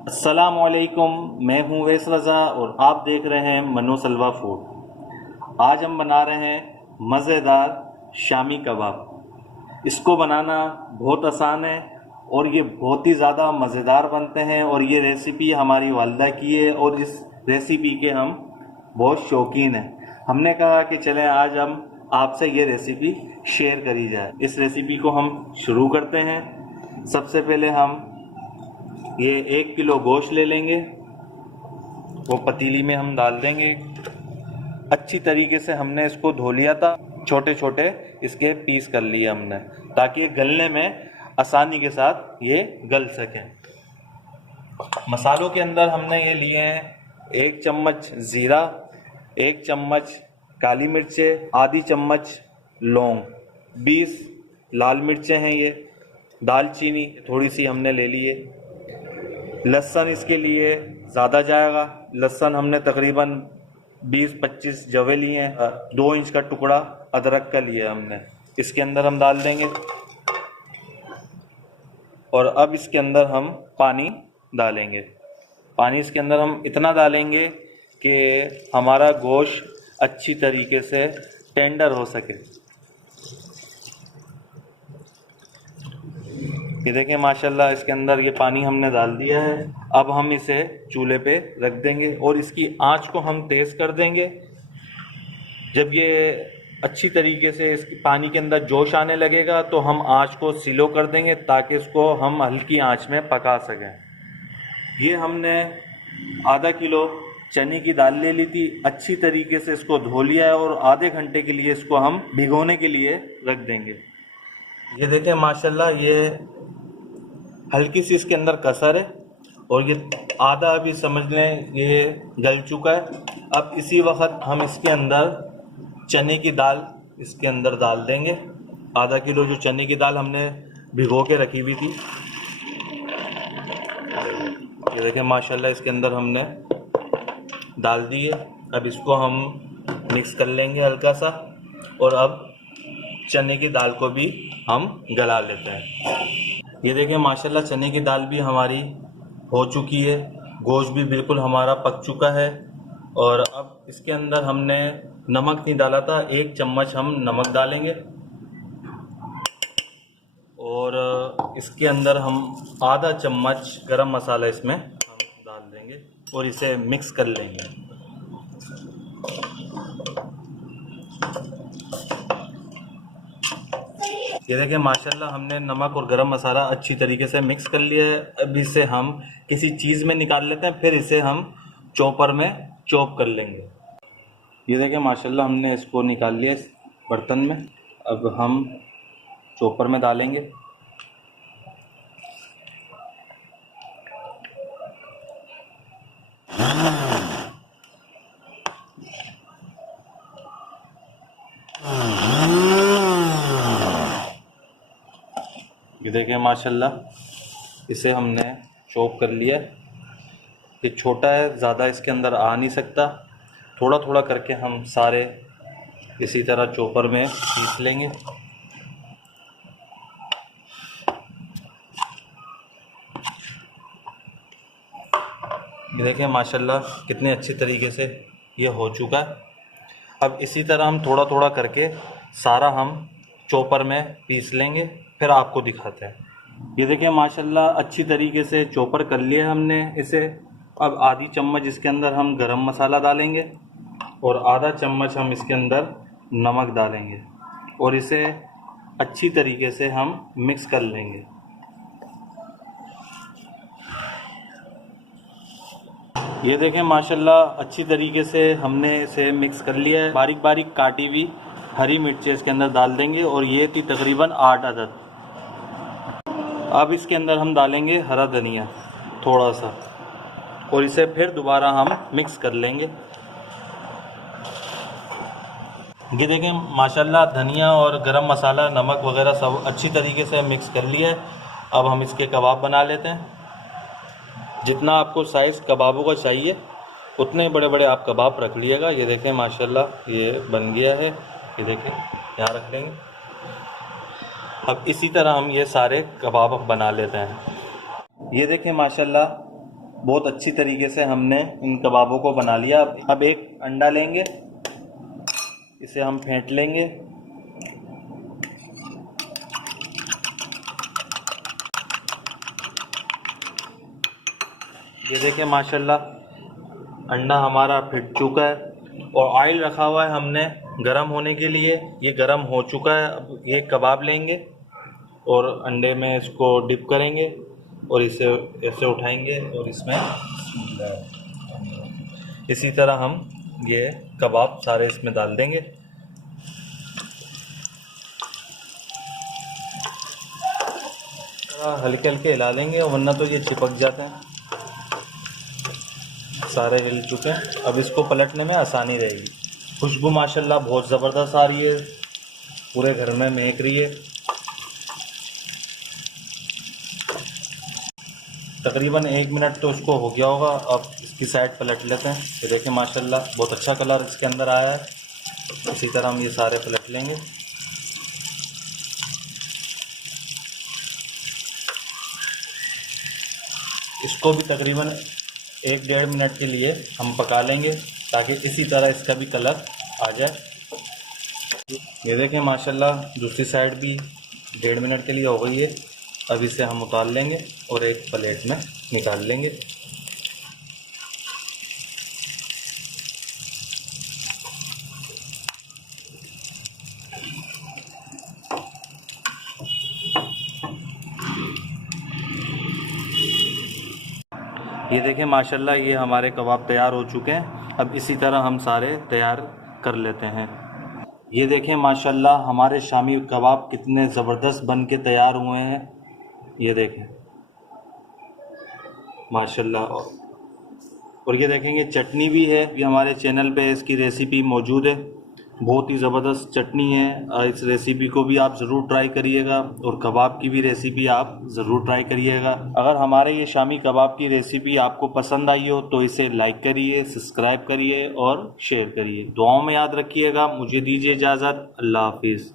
अस्सलामुअलैकुम, मैं हूँ वैस रज़ा और आप देख रहे हैं मनो सलवा फूड। आज हम बना रहे हैं मज़ेदार शामी कबाब। इसको बनाना बहुत आसान है और ये बहुत ही ज़्यादा मज़ेदार बनते हैं और ये रेसिपी हमारी वालिदा की है और इस रेसिपी के हम बहुत शौकीन हैं। हमने कहा कि चलें आज हम आपसे ये रेसिपी शेयर करी जाए। इस रेसिपी को हम शुरू करते हैं। सबसे पहले हम ये 1 किलो गोश्त ले लेंगे, वो पतीली में हम डाल देंगे। अच्छी तरीके से हमने इसको धो लिया था, छोटे छोटे इसके पीस कर लिए हमने, ताकि गलने में आसानी के साथ ये गल सकें। मसालों के अंदर हमने ये लिए हैं 1 चम्मच ज़ीरा, 1 चम्मच काली मिर्चें, आधी चम्मच लौंग, 20 लाल मिर्चें हैं ये, दालचीनी थोड़ी सी हमने ले ली है। लहसुन इसके लिए ज़्यादा जाएगा, लहसुन हमने तकरीबन 20-25 जवे लिए हैं। 2 इंच का टुकड़ा अदरक का लिया हमने, इसके अंदर हम डाल देंगे। और अब इसके अंदर हम पानी डालेंगे। पानी इसके अंदर हम इतना डालेंगे कि हमारा गोश्त अच्छी तरीके से टेंडर हो सके। ये देखें माशाल्लाह, इसके अंदर ये पानी हमने डाल दिया है। अब हम इसे चूल्हे पे रख देंगे और इसकी आंच को हम तेज़ कर देंगे। जब ये अच्छी तरीके से इस पानी के अंदर जोश आने लगेगा तो हम आंच को स्लो कर देंगे, ताकि इसको हम हल्की आंच में पका सकें। ये हमने आधा किलो चने की दाल ले ली थी, अच्छी तरीके से इसको धो लिया है और आधे घंटे के लिए इसको हम भिगोने के लिए रख देंगे। ये देखें माशाल्लाह, ये हल्की सी इसके अंदर कसर है और ये आधा अभी समझ लें ये गल चुका है। अब इसी वक्त हम इसके अंदर चने की दाल इसके अंदर डाल देंगे। आधा किलो जो चने की दाल हमने भिगो के रखी हुई थी, ये देखें माशाल्लाह इसके अंदर हमने डाल दी है। अब इसको हम मिक्स कर लेंगे हल्का सा, और अब चने की दाल को भी हम गला लेते हैं। ये देखें माशाल्लाह चने की दाल भी हमारी हो चुकी है, गोश्त भी बिल्कुल हमारा पक चुका है। और अब इसके अंदर हमने नमक नहीं डाला था, 1 चम्मच हम नमक डालेंगे और इसके अंदर हम आधा चम्मच गरम मसाला इसमें हम डाल देंगे और इसे मिक्स कर लेंगे। ये देखें माशाल्लाह हमने नमक और गरम मसाला अच्छी तरीके से मिक्स कर लिया है। अब इसे हम किसी चीज़ में निकाल लेते हैं, फिर इसे हम चॉपर में चॉप कर लेंगे। ये देखें माशाल्लाह हमने इसको निकाल लिया इस बर्तन में। अब हम चॉपर में डालेंगे। ये देखें माशाल्लाह इसे हमने चॉप कर लिया। ये छोटा है, ज़्यादा इसके अंदर आ नहीं सकता। थोड़ा थोड़ा करके हम सारे इसी तरह चॉपर में पीस लेंगे। ये देखें माशाल्लाह कितने अच्छी तरीके से ये हो चुका है। अब इसी तरह हम थोड़ा थोड़ा करके सारा हम चॉपर में पीस लेंगे, फिर आपको दिखाते हैं। ये देखें माशाल्लाह अच्छी तरीके से चॉपर कर लिया हमने इसे। अब आधी चम्मच इसके अंदर हम गरम मसाला डालेंगे और आधा चम्मच हम इसके अंदर नमक डालेंगे और इसे अच्छी तरीके से हम मिक्स कर लेंगे। ये देखें माशाल्लाह अच्छी तरीके से हमने इसे मिक्स कर लिया है। बारीक बारीक काटी हुई हरी मिर्चें इसके अंदर डाल देंगे और ये थी तकरीबन 8 अदद। अब इसके अंदर हम डालेंगे हरा धनिया थोड़ा सा और इसे फिर दोबारा हम मिक्स कर लेंगे। ये देखें माशाल्लाह धनिया और गरम मसाला नमक वगैरह सब अच्छी तरीके से मिक्स कर लिया है। अब हम इसके कबाब बना लेते हैं। जितना आपको साइज़ कबाबों का चाहिए उतने बड़े बड़े आप कबाब रख लीजिएगा। ये देखें माशाल्लाह ये बन गया है। ये देखें यहाँ रख लेंगे। अब इसी तरह हम ये सारे कबाब बना लेते हैं। ये देखें माशाल्लाह बहुत अच्छी तरीके से हमने इन कबाबों को बना लिया। अब एक अंडा लेंगे, इसे हम फेंट लेंगे। ये देखिए माशाल्लाह अंडा हमारा फिट चुका है और ऑयल रखा हुआ है हमने गरम होने के लिए। ये गरम हो चुका है। अब ये कबाब लेंगे और अंडे में इसको डिप करेंगे और इसे ऐसे उठाएंगे और इसमें इसी तरह हम ये कबाब सारे इसमें डाल देंगे। हल्के हल्के हिला देंगे वरना तो ये चिपक जाते हैं। सारे हिल चुके हैं। अब इसको पलटने में आसानी रहेगी। खुशबू माशाल्लाह बहुत ज़बरदस्त आ रही है, पूरे घर में महक रही है। तकरीबन 1 मिनट तो इसको हो गया होगा। अब इसकी साइड पलट लेते हैं। ये देखें माशाल्लाह बहुत अच्छा कलर इसके अंदर आया है। इसी तरह हम ये सारे पलट लेंगे। इसको भी तकरीबन 1-1.5 मिनट के लिए हम पका लेंगे ताकि इसी तरह इसका भी कलर आ जाए। ये देखें माशाल्लाह दूसरी साइड भी 1.5 मिनट के लिए हो गई है। अब इसे हम उतार लेंगे और एक प्लेट में निकाल लेंगे। ये देखें माशाल्लाह ये हमारे कबाब तैयार हो चुके हैं। अब इसी तरह हम सारे तैयार कर लेते हैं। ये देखें माशाल्लाह हमारे शामी कबाब कितने ज़बरदस्त बन के तैयार हुए हैं। ये देखें माशाल्लाह। और ये देखेंगे चटनी भी है, ये हमारे चैनल पे इसकी रेसिपी मौजूद है। बहुत ही ज़बरदस्त चटनी है। इस रेसिपी को भी आप ज़रूर ट्राई करिएगा और कबाब की भी रेसिपी आप ज़रूर ट्राई करिएगा। अगर हमारे ये शामी कबाब की रेसिपी आपको पसंद आई हो तो इसे लाइक करिए, सब्सक्राइब करिए और शेयर करिए। दुआओं में याद रखिएगा। मुझे दीजिए इजाज़त। अल्लाह हाफिज़।